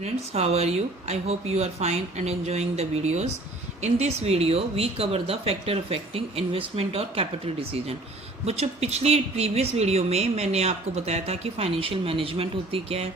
Students, how are you? I hope you are fine and enjoying the videos. In this video, we cover the factor affecting investment और capital decision. बच्चों, पिछली previous video में मैंने आपको बताया था कि फाइनेंशियल मैनेजमेंट होती क्या है,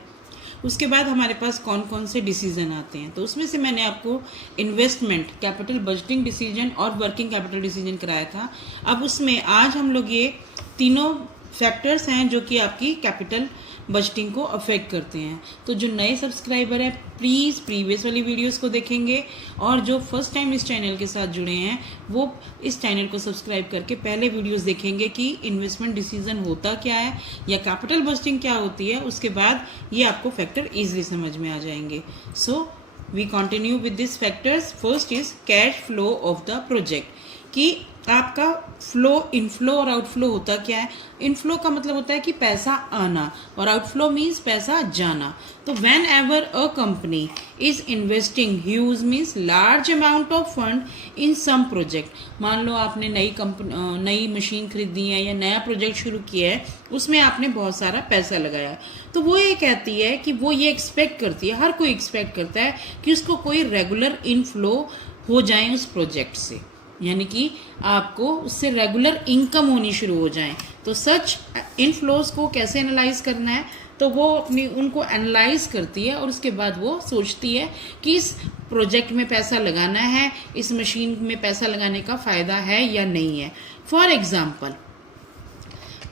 उसके बाद हमारे पास कौन कौन से डिसीजन आते हैं। तो उसमें से मैंने आपको इन्वेस्टमेंट, कैपिटल बजटिंग डिसीजन और वर्किंग कैपिटल डिसीजन कराया था। अब उसमें आज हम लोग ये तीनों फैक्टर्स हैं जो कि आपकी कैपिटल बजटिंग को अफेक्ट करते हैं। तो जो नए सब्सक्राइबर हैं प्लीज़ प्रीवियस वाली वीडियोस को देखेंगे, और जो फर्स्ट टाइम इस चैनल के साथ जुड़े हैं वो इस चैनल को सब्सक्राइब करके पहले वीडियोस देखेंगे कि इन्वेस्टमेंट डिसीजन होता क्या है या कैपिटल बजटिंग क्या होती है। उसके बाद ये आपको फैक्टर ईजिली समझ में आ जाएंगे। So we continue with this factors. First is cash flow of the project, कि आपका फ्लो, इनफ्लो और आउटफ्लो होता क्या है। इनफ्लो का मतलब होता है कि पैसा आना, और आउटफ्लो मीन्स पैसा जाना। तो whenever a company is investing huge means large amount of fund in some project. मान लो आपने नई मशीन खरीदी है या नया प्रोजेक्ट शुरू किया है, उसमें आपने बहुत सारा पैसा लगाया, तो वो ये कहती है कि वो ये एक्सपेक्ट करती है, हर कोई एक्सपेक्ट करता है कि उसको कोई रेगुलर इनफ्लो हो जाए उस प्रोजेक्ट से, यानी कि आपको उससे रेगुलर इनकम होनी शुरू हो जाए। तो सच इनफ्लोज को कैसे एनालाइज करना है, तो वो उनको एनालाइज करती है और उसके बाद वो सोचती है कि इस प्रोजेक्ट में पैसा लगाना है, इस मशीन में पैसा लगाने का फ़ायदा है या नहीं है। फॉर एग्जाम्पल,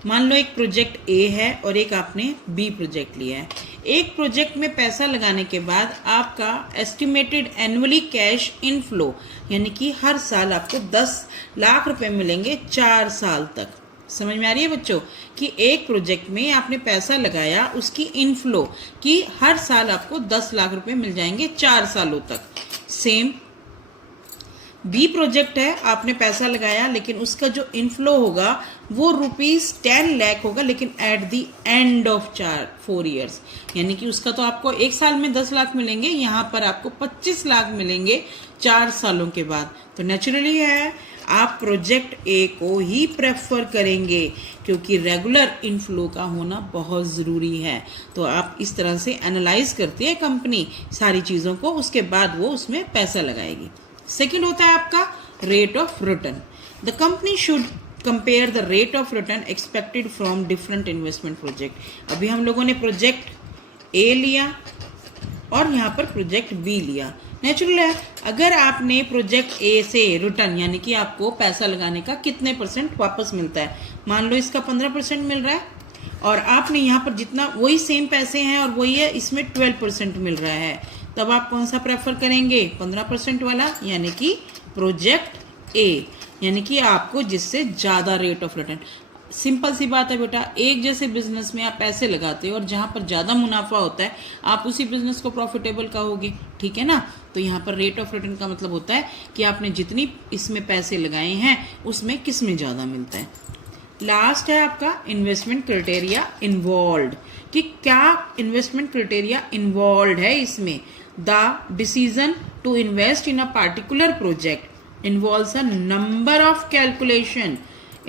मान लो एक प्रोजेक्ट ए है और एक आपने बी प्रोजेक्ट लिया है। एक प्रोजेक्ट में पैसा लगाने के बाद आपका एस्टिमेटेड एनुअली कैश इनफ्लो, यानी कि हर साल आपको 10 लाख रुपए मिलेंगे 4 साल तक। समझ में आ रही है बच्चों कि एक प्रोजेक्ट में आपने पैसा लगाया, उसकी इनफ्लो कि हर साल आपको 10 लाख रुपए मिल जाएंगे 4 सालों तक। सेम बी प्रोजेक्ट है, आपने पैसा लगाया लेकिन उसका जो इनफ्लो होगा वो ₹10 लाख होगा, लेकिन at the end of 4 years, यानी कि उसका तो आपको एक साल में 10 लाख मिलेंगे, यहाँ पर आपको 25 लाख मिलेंगे 4 सालों के बाद। तो नेचुरली है आप प्रोजेक्ट ए को ही प्रेफर करेंगे, क्योंकि रेगुलर इनफ्लो का होना बहुत ज़रूरी है। तो आप इस तरह से एनालाइज करती है कंपनी सारी चीज़ों को, उसके बाद वो उसमें पैसा लगाएगी। सेकेंड होता है आपका rate of return. The company should compare the rate of return expected from different investment project. अभी हम लोगों ने प्रोजेक्ट ए लिया और यहाँ पर प्रोजेक्ट बी लिया। नेचुरल है, अगर आपने प्रोजेक्ट ए से रिटर्न, यानी कि आपको पैसा लगाने का कितने % वापस मिलता है, मान लो इसका 15% मिल रहा है और आपने यहाँ पर जितना वही सेम पैसे हैं और वही है, इसमें 12% मिल रहा है, तब आप कौन सा प्रेफर करेंगे? 15% वाला, यानी कि प्रोजेक्ट ए, यानी कि आपको जिससे ज़्यादा रेट ऑफ रिटर्न। सिंपल सी बात है बेटा, एक जैसे बिजनेस में आप पैसे लगाते हो और जहाँ पर ज़्यादा मुनाफा होता है आप उसी बिजनेस को प्रॉफिटेबल कहोगे, ठीक है ना। तो यहाँ पर रेट ऑफ रिटर्न का मतलब होता है कि आपने जितनी इसमें पैसे लगाए हैं उसमें किस में ज़्यादा मिलता है। लास्ट है आपका इन्वेस्टमेंट क्राइटेरिया इन्वॉल्व, कि क्या इन्वेस्टमेंट क्राइटेरिया इन्वॉल्व है इसमें। The decision to invest in a particular project involves a number of calculation.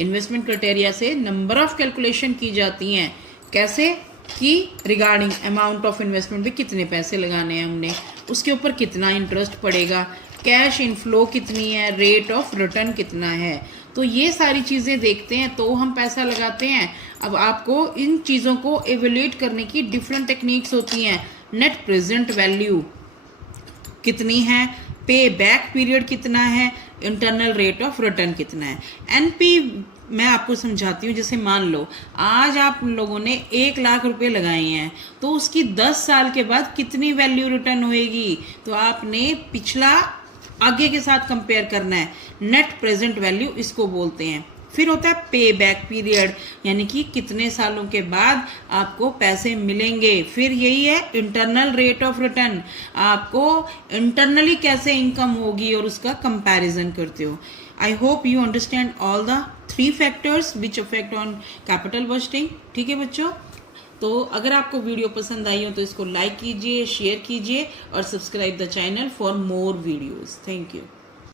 Investment criteria से नंबर ऑफ कैलकुलेशन की जाती हैं। कैसे? कि रिगार्डिंग अमाउंट ऑफ इन्वेस्टमेंट, भी कितने पैसे लगाने हैं हमने, उसके ऊपर कितना इंटरेस्ट पड़ेगा, कैश इनफ्लो कितनी है, रेट ऑफ रिटर्न कितना है। तो ये सारी चीज़ें देखते हैं तो हम पैसा लगाते हैं। अब आपको इन चीज़ों को एवेल्यूएट करने की डिफरेंट टेक्निक्स होती हैं। नेट प्रेजेंट वैल्यू कितनी है, पे बैक पीरियड कितना है, इंटरनल रेट ऑफ रिटर्न कितना है। एनपी मैं आपको समझाती हूँ। जैसे मान लो आज आप लोगों ने 1 लाख रुपए लगाए हैं, तो उसकी 10 साल के बाद कितनी वैल्यू रिटर्न होएगी, तो आपने पिछला आगे के साथ कंपेयर करना है। नेट प्रेजेंट वैल्यू इसको बोलते हैं। फिर होता है पे बैक पीरियड, यानी कि कितने सालों के बाद आपको पैसे मिलेंगे। फिर यही है इंटरनल रेट ऑफ रिटर्न, आपको इंटरनली कैसे इनकम होगी और उसका कंपैरिजन करते हो। I hope you understand all the 3 factors which affect on capital budgeting. ठीक है बच्चों, तो अगर आपको वीडियो पसंद आई हो तो इसको लाइक कीजिए, शेयर कीजिए और subscribe the channel for more videos. Thank you.